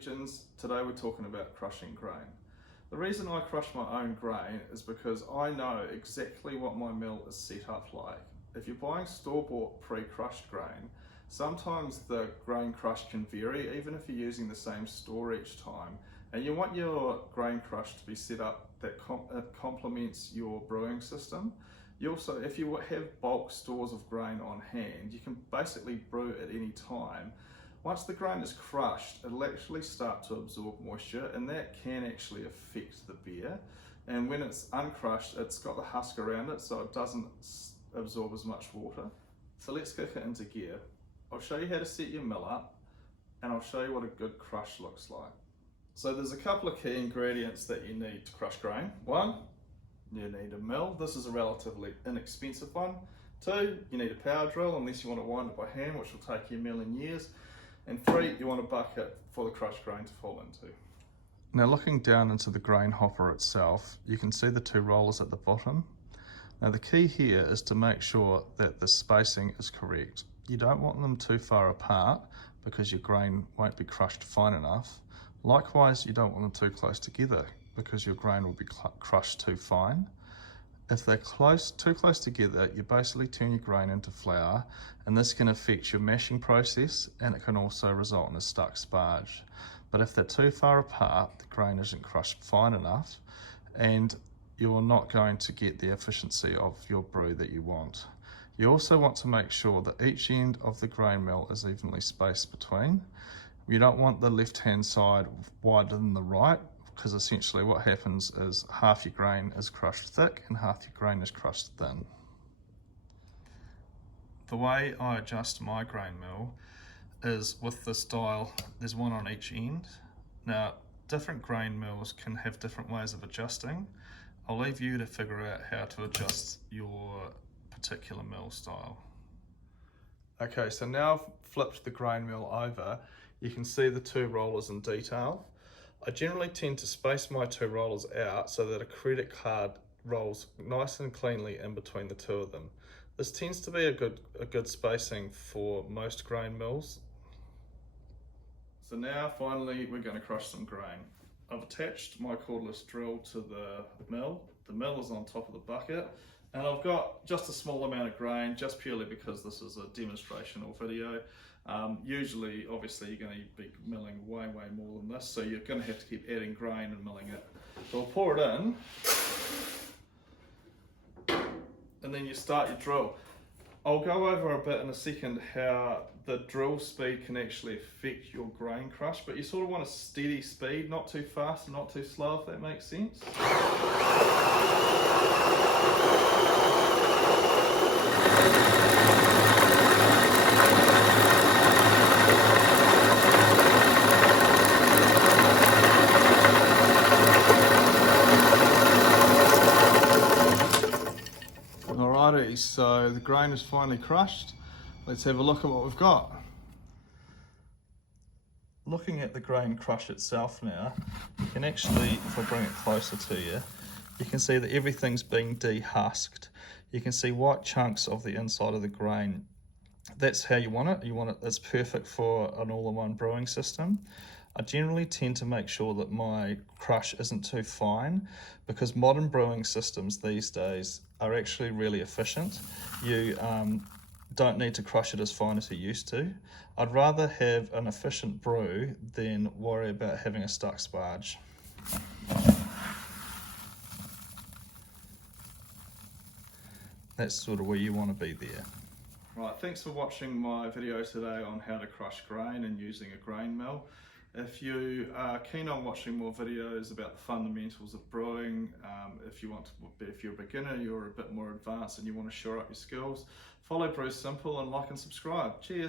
legends. Today we're talking about crushing grain. The reason I crush my own grain is because I know exactly what my mill is set up like. If you're buying store-bought pre-crushed grain, sometimes the grain crush can vary even if you're using the same store each time, and you want your grain crush to be set up that complements your brewing system. You also, if you have bulk stores of grain on hand, you can basically brew at any time. Once the grain is crushed, it'll actually start to absorb moisture, and that can actually affect the beer. And when it's uncrushed, it's got the husk around it, so it doesn't absorb as much water. So let's kick it into gear. I'll show you how to set your mill up, and I'll show you what a good crush looks like. So there's a couple of key ingredients that you need to crush grain. One, you need a mill. This is a relatively inexpensive one. Two, you need a power drill, unless you want to wind it by hand, which will take you a million years. And three, you want a bucket for the crushed grain to fall into. Now looking down into the grain hopper itself, you can see the two rollers at the bottom. Now the key here is to make sure that the spacing is correct. You don't want them too far apart because your grain won't be crushed fine enough. Likewise, you don't want them too close together because your grain will be crushed too fine. If they're too close together, you basically turn your grain into flour, and this can affect your mashing process, and it can also result in a stuck sparge. But if they're too far apart, the grain isn't crushed fine enough, and you're not going to get the efficiency of your brew that you want. You also want to make sure that each end of the grain mill is evenly spaced between. You don't want the left-hand side wider than the right, because essentially what happens is half your grain is crushed thick and half your grain is crushed thin. The way I adjust my grain mill is with this dial. There's one on each end. Now, different grain mills can have different ways of adjusting. I'll leave you to figure out how to adjust your particular mill style. Okay, so now I've flipped the grain mill over. You can see the two rollers in detail. I generally tend to space my two rollers out so that a credit card rolls nice and cleanly in between the two of them. This tends to be a good spacing for most grain mills. So now finally we're going to crush some grain. I've attached my cordless drill to the mill. The mill is on top of the bucket, and I've got just a small amount of grain, just purely because this is a demonstrational video. Usually, obviously, you're going to be milling way more than this, so you're going to have to keep adding grain and milling it. So we'll pour it in, and then you start your drill. I'll go over a bit in a second how the drill speed can actually affect your grain crush, but you sort of want a steady speed, not too fast and not too slow, if that makes sense. Alrighty, so the grain is finally crushed. Let's have a look at what we've got. Looking at the grain crush itself now, you can actually, if I bring it closer to you, you can see that everything's being dehusked. You can see white chunks of the inside of the grain. That's how you want it. It's perfect for an all-in-one brewing system. I generally tend to make sure that my crush isn't too fine, because modern brewing systems these days are actually really efficient. You don't need to crush it as fine as you used to. I'd rather have an efficient brew than worry about having a stuck sparge. That's sort of where you want to be there. Right, thanks for watching my video today on how to crush grain and using a grain mill. If you are keen on watching more videos about the fundamentals of brewing, if you're a beginner, you're a bit more advanced and you want to shore up your skills, follow Brew Simple and like and subscribe. Cheers!